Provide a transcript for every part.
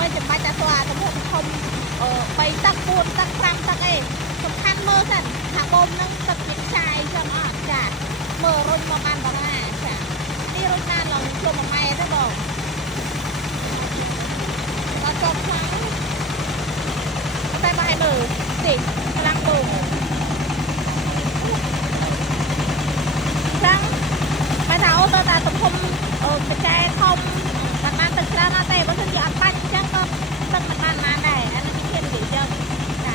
មិនចាំបាច់តែស្អាតទំហំធំ3ទឹក4ទឹក5ទឹកអីសំខាន់មើលសិនថាបូមនឹងទឹកជាខ្ចាយចឹងអត់ចាមើលរុញមកបានបងណាចានេះរុញបានឡើងជុំ1ម៉ែត្រទេបងដល់ចប់ខ្លាំងតែមកឲ្យមើលតិចខ្លាំងបូមចឹងបើថាអូទៅតែទំហំកញ្ចែធំតែបានទឹកច្រើនអត់ទេបើសិនជាអត់បាច់អញ្ចឹងក៏ទឹកមិនបានបានដែរអានេះគេនិយាយចឹងចា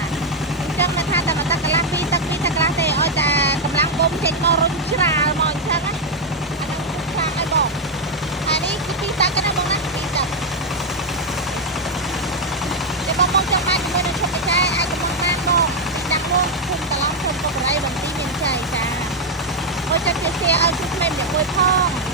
អញ្ចឹងមិនថាតែមកទឹកកន្លះ2ទឹក2ទឹកកន្លះទេឲ្យតែកម្លាំងបូមចេញមករុញច្រាលមកអញ្ចឹងណាអាហ្នឹងខ្លាំងហើយបងអានេះគឺ2ទឹកណាបងណា2ទឹកតែបងមកចាំបានជាមួយនឹងឈុតកញ្ចែអាចទៅមកបានបងដាក់មកឃុំតឡងឃុំកូរ៉េបន្តិចមានចៃចាអូចាំជាឲ្យជួយក្មេងមួយផង